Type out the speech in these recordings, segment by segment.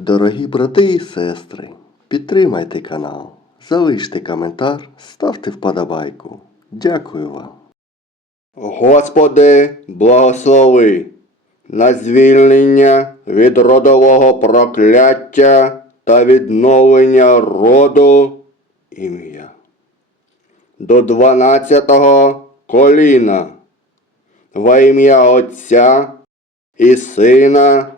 Дорогі брати і сестри, підтримайте канал, залиште коментар, ставте вподобайку. Дякую вам. Господи, благослови на звільнення від родового прокляття та відновлення роду ім'я. До дванадцятого коліна во ім'я Отця і Сина,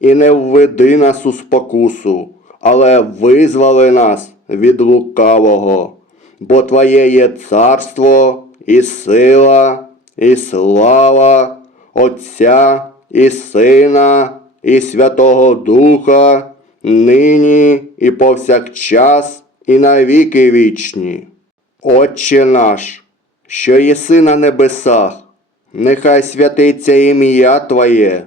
І не введи нас у спокусу, але визволи нас від лукавого, бо Твоє є царство і сила, і слава Отця і Сина, і Святого Духа, нині і повсякчас, і на віки вічні. Отче наш, що єси на небесах, нехай святиться ім'я Твоє,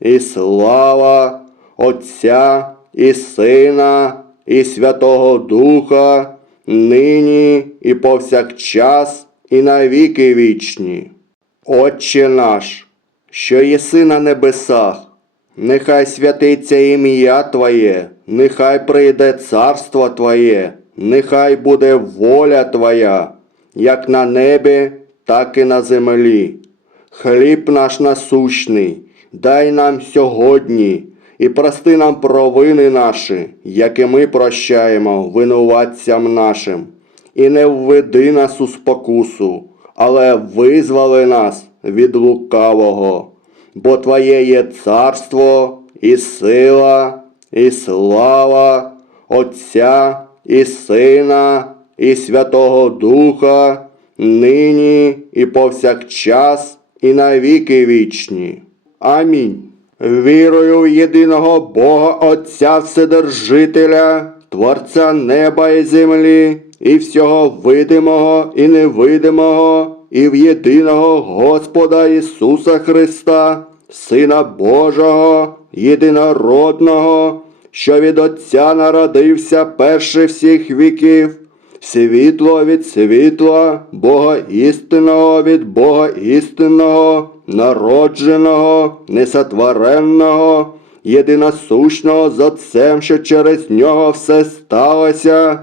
і слава Отця і Сина, і Святого Духа, нині і повсякчас, і на віки вічні. Отче наш, що єси на небесах, нехай святиться ім'я Твоє, нехай прийде царство Твоє, нехай буде воля Твоя, як на небі, так і на землі. Хліб наш насущний, дай нам сьогодні і прости нам провини наші, які ми прощаємо винуватцям нашим. І не введи нас у спокусу, але визволи нас від лукавого, бо Твоє є царство і сила, і слава Отця і Сина, і Святого Духа, нині і повсякчас, і на віки вічні. Амінь. Вірую в єдиного Бога Отця Вседержителя, Творця неба і землі, і всього видимого і невидимого, і в єдиного Господа Ісуса Христа, Сина Божого, єдинородного, що від Отця народився перше всіх віків, світло від світла, Бога істинного від Бога істинного, народженого, несотвореного, єдиносущного з Отцем, що через нього все сталося.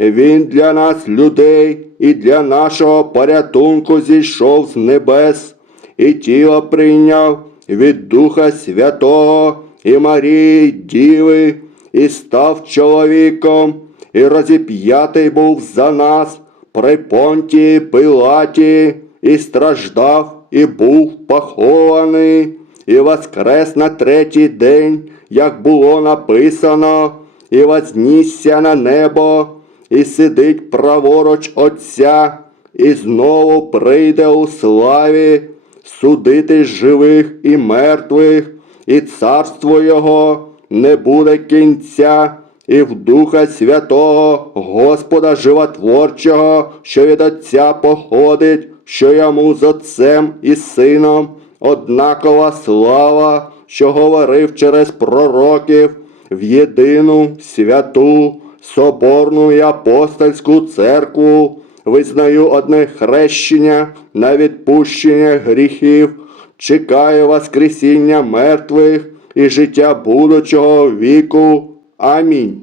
Він для нас, людей, і для нашого порятунку зійшов з небес, і тіло прийняв від Духа Святого і Марії Діви, і став чоловіком, і розіп'ятий був за нас при понтії Пилаті, і страждав, і був похований, і воскрес на третій день, як було написано, і вознісся на небо, і сидить праворуч Отця, і знову прийде у славі судити живих і мертвих, і царство Його не буде кінця, і в Духа Святого, Господа Животворчого, що від Отця походить, що йому з Отцем і Сином однакова слава, що говорив через пророків в єдину святу, соборну і апостольську церкву, визнаю одне хрещення на відпущення гріхів, чекаю Воскресіння мертвих і життя будучого віку. Амінь.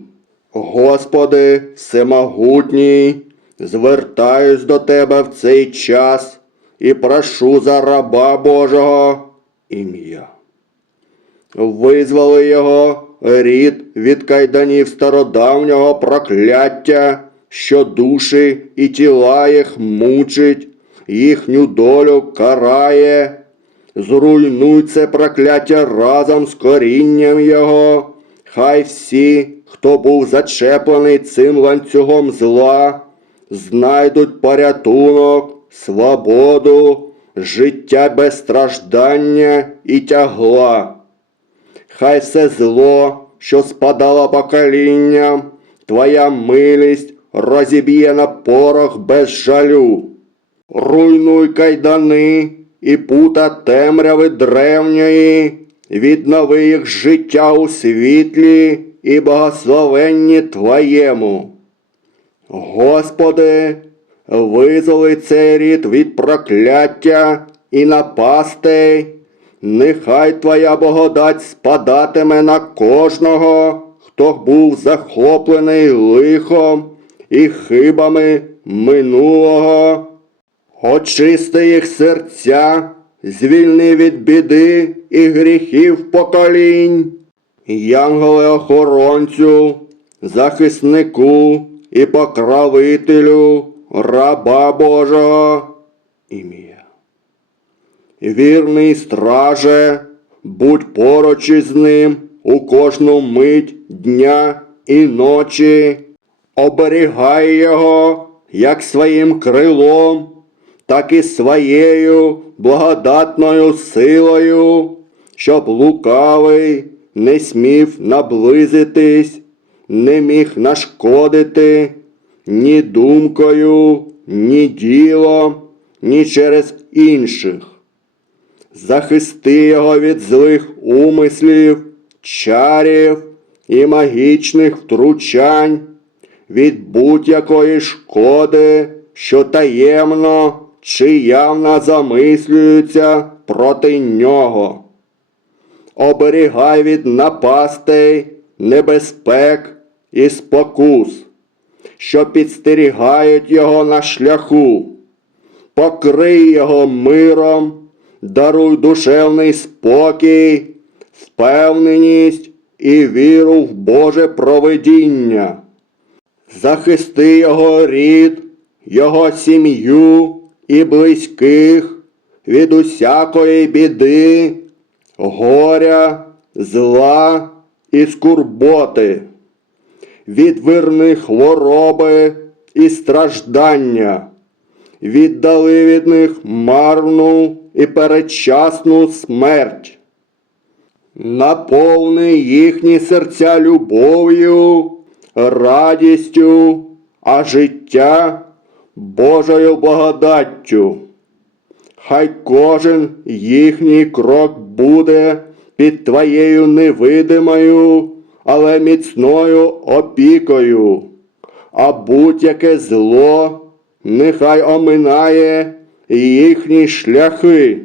Господи, всемогутній, звертаюсь до Тебе в цей час і прошу за раба Божого ім'я. Визволи його рід від кайданів стародавнього прокляття, що душі і тіла їх мучить, їхню долю карає. Зруйнуй це прокляття разом з корінням його. Хай всі, хто був зачеплений цим ланцюгом зла, знайдуть порятунок, свободу, життя без страждання і тягла. Хай все зло, що спадало поколінням, твоя милість розіб'є на порох без жалю. Руйнуй кайдани і пута темряви древньої, віднови їх життя у світлі і благословенні Твоєму. Господи, визволи цей рід від прокляття і напастей, нехай Твоя благодать спадатиме на кожного, хто був захоплений лихом і хибами минулого. Очисти їх серця, звільни від біди і гріхів поколінь. Янголе охоронцю, захиснику і покровителю раба Божого. Ім'я. Вірний страже, будь поруч із ним у кожну мить дня і ночі, оберігай його як своїм крилом, так і своєю благодатною силою, щоб лукавий не смів наблизитись, не міг нашкодити ні думкою, ні ділом, ні через інших. Захисти його від злих умислів, чарів і магічних втручань, від будь-якої шкоди, що таємно чи явно замислюються проти нього. Оберігай від напастей, небезпек і спокус, що підстерігають його на шляху. Покрий його миром, даруй душевний спокій, впевненість і віру в Боже провидіння. Захисти його рід, його сім'ю і близьких від усякої біди, горя, зла і скурботи, відверни хвороби і страждання, віддали від них марну і передчасну смерть. Наповни їхні серця любов'ю, радістю, а життя Божою благодаттю. Хай кожен їхній крок буде під твоєю невидимою, але міцною опікою, а будь-яке зло нехай оминає їхні шляхи.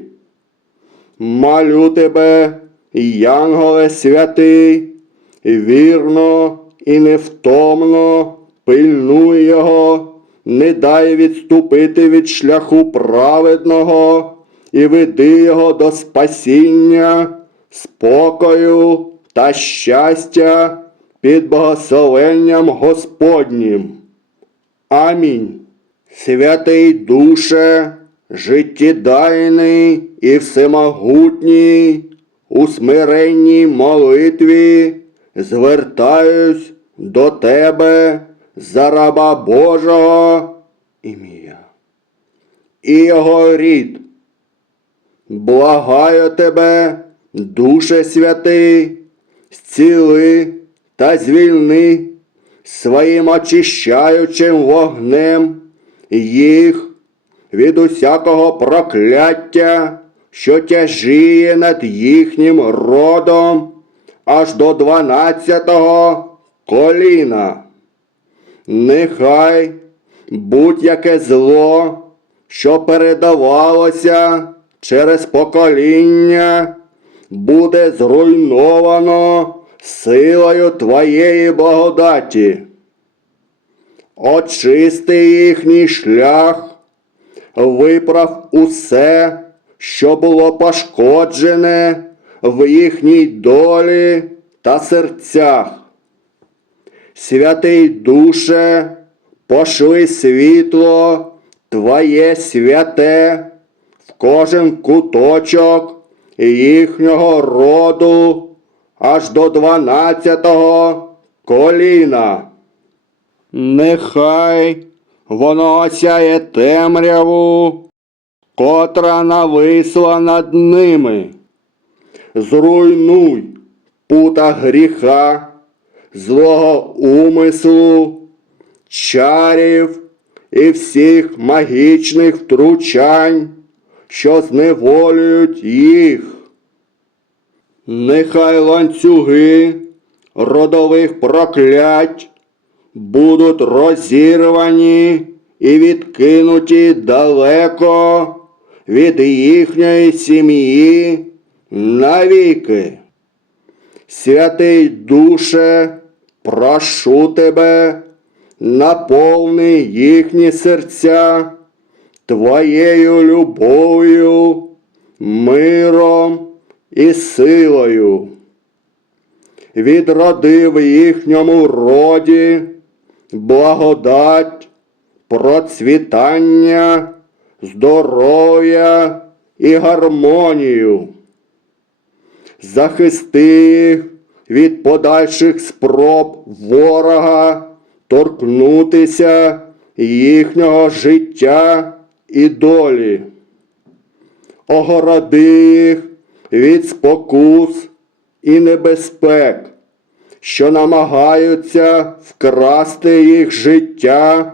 Малю тебе, Янголе святий, вірно і невтомно пильнуй його, не дай відступити від шляху праведного і веди його до спасіння, спокою та щастя під благословенням Господнім. Амінь. Святий душе, життєдайний і всемогутній, у смиренній молитві звертаюсь до тебе за раба Божого ім'я і його рід. Благаю тебе, душе святий, зціли та звільни своїм очищаючим вогнем їх від усякого прокляття, що тяжіє над їхнім родом аж до дванадцятого коліна. Нехай будь-яке зло, що передавалося через покоління, буде зруйновано силою Твоєї благодаті. Очисти їхній шлях, виправ усе, що було пошкоджене в їхній долі та серцях. Святий душе, пошли світло Твоє святе в кожен куточок їхнього роду аж до дванадцятого коліна. Нехай воно осяє темряву, котра нависла над ними. Зруйнуй пута гріха, злого умислу, чарів і всіх магічних втручань, що зневолюють їх. Нехай ланцюги родових проклять будуть розірвані і відкинуті далеко від їхньої сім'ї навіки. Святий душе, прошу тебе, наповни їхні серця твоєю любов'ю, миром і силою. Відроди в їхньому роді благодать, процвітання, здоров'я і гармонію захисти їх від подальших спроб ворога торкнутися їхнього життя і долі. Огороди їх від спокус і небезпек, що намагаються вкрасти їх життя,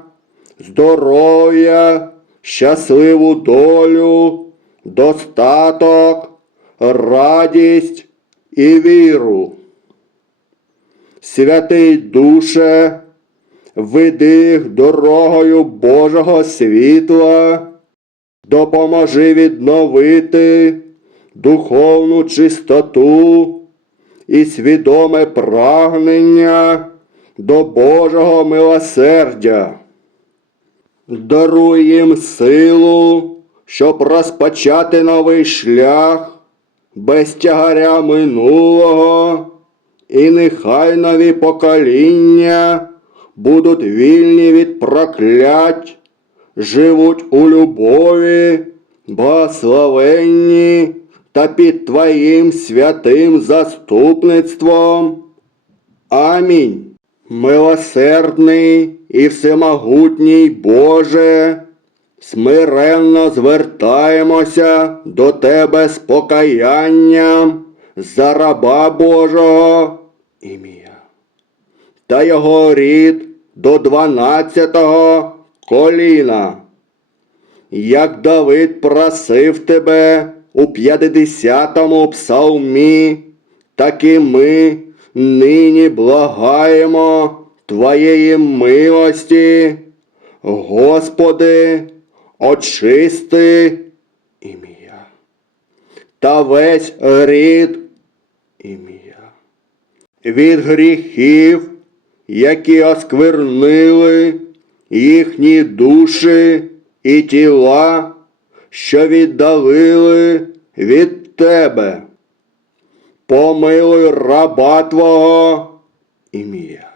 здоров'я, щасливу долю, достаток, радість і віру. Святий душе, веди їх дорогою Божого світла, допоможи відновити духовну чистоту і свідоме прагнення до Божого милосердя. Даруй їм силу, щоб розпочати новий шлях без тягаря минулого, і нехай нові покоління будуть вільні від проклять, живуть у любові, благословенні та під Твоїм святим заступництвом. Амінь. Милосердний і всемогутній Боже, смиренно звертаємося до Тебе з покаянням за раба Божого ім'я та його рід до дванадцятого коліна. Як Давид просив тебе у п'ятдесятому псалмі, так і ми нині благаємо Твоєї милості, Господи, очисти ім'я. Та весь рід ім'я. Від гріхів, які осквернили їхні душі і тіла, що віддалили від тебе. Помилуй раба Твого ім'я.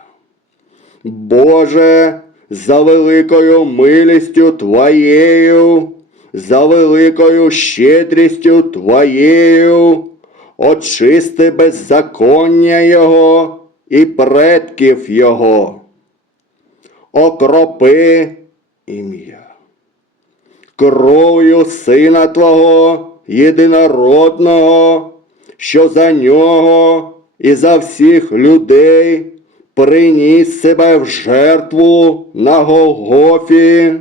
Боже, за великою милістю Твоєю, за великою щедрістю Твоєю, очисти беззаконня Його і предків Його. Окропи ім'я. Кров'ю Сина Твого єдинородного, що за нього і за всіх людей приніс себе в жертву на Голгофі,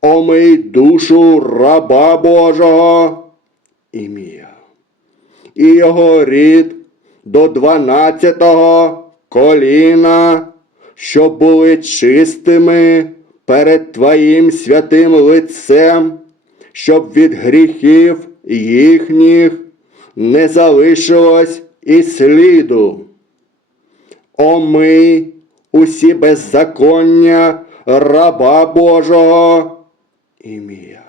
омий душу раба Божого ім'я, і його рід до дванадцятого коліна, щоб були чистими перед Твоїм святим лицем, щоб від гріхів їхніх не залишилось і сліду. Омий усі беззаконня раба Божого ім'я.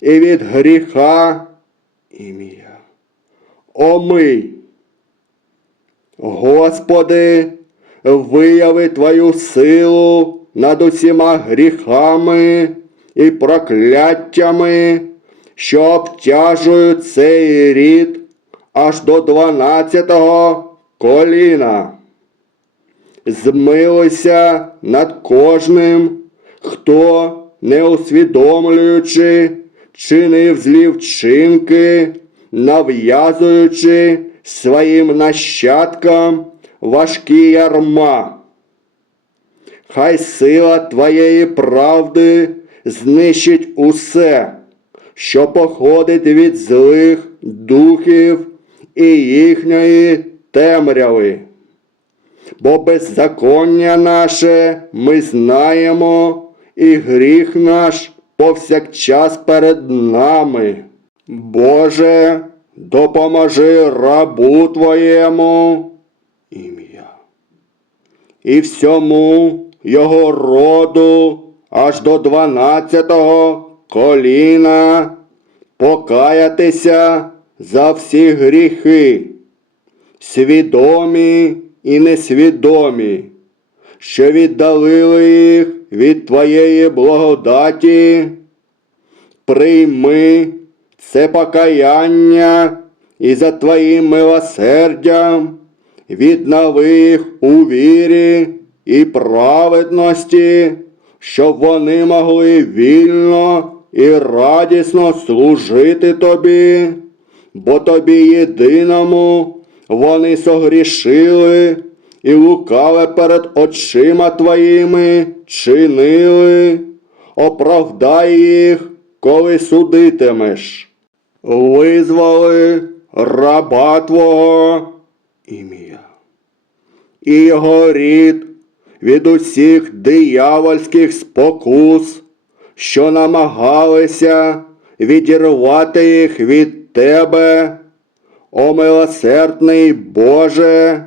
І від гріха ім'я. Омий Господи, вияви Твою силу над усіма гріхами і прокляттями, що обтяжують цей рід аж до дванадцятого коліна. Змилуйся над кожним, хто, не усвідомлюючи, чинив злі вчинки, нав'язуючи своїм нащадкам важкі ярма. Хай сила Твоєї правди знищить усе, що походить від злих духів і їхньої темряви. Бо беззаконня наше ми знаємо, і гріх наш повсякчас перед нами. Боже, допоможи рабу Твоєму ім'я. І всьому його роду аж до дванадцятого коліна покаятися за всі гріхи, свідомі і несвідомі, що віддалили їх від Твоєї благодаті, прийми це покаяння і за Твоїм милосердям віднови їх у вірі і праведності, щоб вони могли вільно і радісно служити Тобі, бо Тобі єдиному вони согрішили і лукаве перед очима Твоїми чинили, оправдай їх, коли судитимеш. Визвали раба Твого ім'я. І його рід від усіх диявольських спокус, що намагалися відірвати їх від Тебе, о милосердний Боже,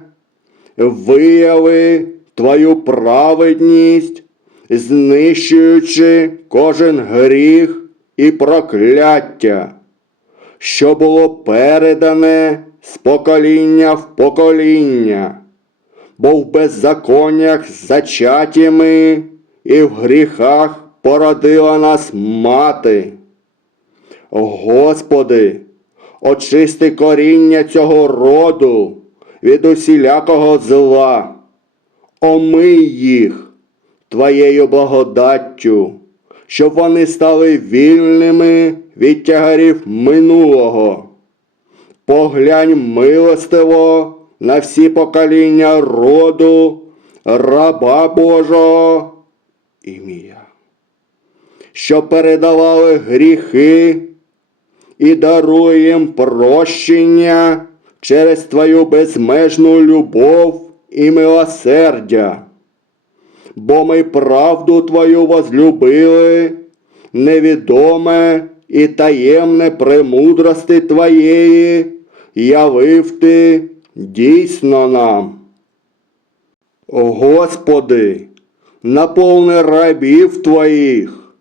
вияви Твою праведність, знищуючи кожен гріх і прокляття, що було передане з покоління в покоління, бо в беззаконнях зачаті ми і в гріхах породила нас мати. Господи, очисти коріння цього роду від усілякого зла, омий їх Твоєю благодаттю, щоб вони стали вільними від тягарів минулого. Поглянь милостиво на всі покоління роду, раба Божого ім'я, що передавали гріхи і даруй їм прощення через Твою безмежну любов і милосердя. Бо ми правду Твою возлюбили, невідоме і таємне премудрости Твоєї, явив Ти дійсно нам. Господи, наповни рабів Твоїх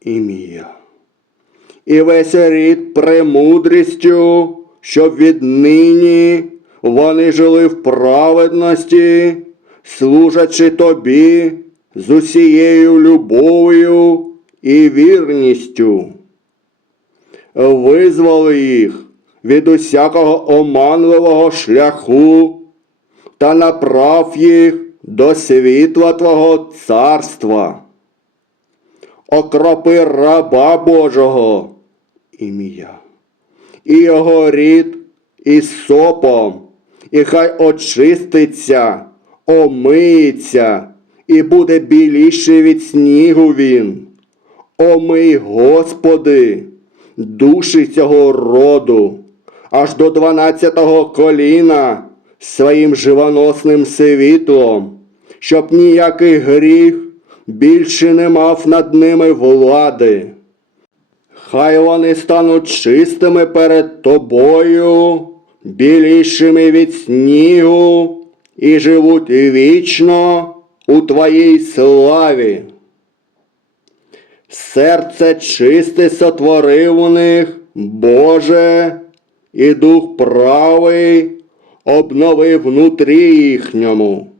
ім'я і весь рід премудрістю, щоб віднині вони жили в праведності, служачи тобі з усією любов'ю і вірністю. Визволи їх від усякого оманливого шляху та направ їх до світла Твого царства. Окропи раба Божого ім'я, і його рід із сопом, і хай очиститься, омиється, і буде біліший від снігу він. Омий, Господи, душі цього роду, аж до дванадцятого коліна своїм живоносним світлом, щоб ніякий гріх більше не мав над ними влади. Хай вони стануть чистими перед тобою, білішими від снігу, і живуть вічно у твоїй славі. Серце чисте сотворив у них, Боже, і дух правий обнови внутрі їхньому.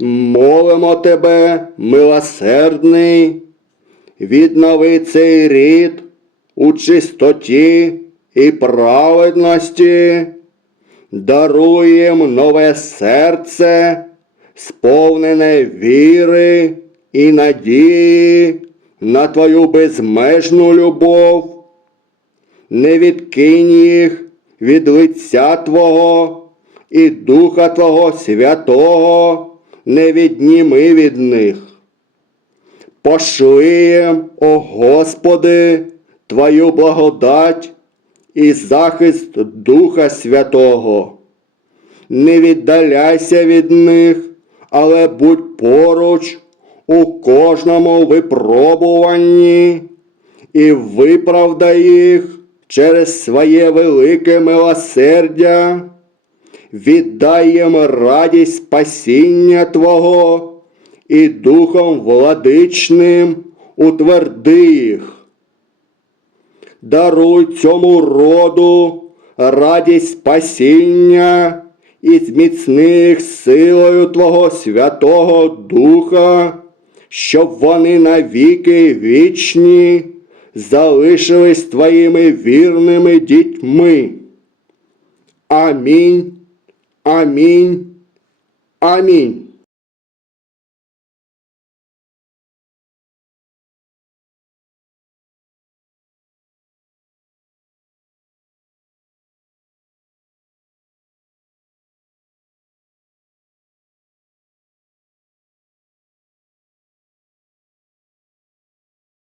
Молимо тебе, милосердний, віднови цей рід у чистоті і праведності, даруєм нове серце, сповнене віри і надії на Твою безмежну любов. Не відкинь їх від лиця Твого і Духа Твого Святого не відніми від них. Пошли о Господи, Твою благодать і захист Духа Святого. Не віддаляйся від них, але будь поруч у кожному випробуванні і виправдай їх через своє велике милосердя. Віддай їм радість спасіння Твого і Духом владичним утверди їх. Даруй цьому роду радість спасіння і зміцни їх силою Твого Святого Духа, щоб вони навіки вічні залишились Твоїми вірними дітьми. Амінь. Амінь. Амінь.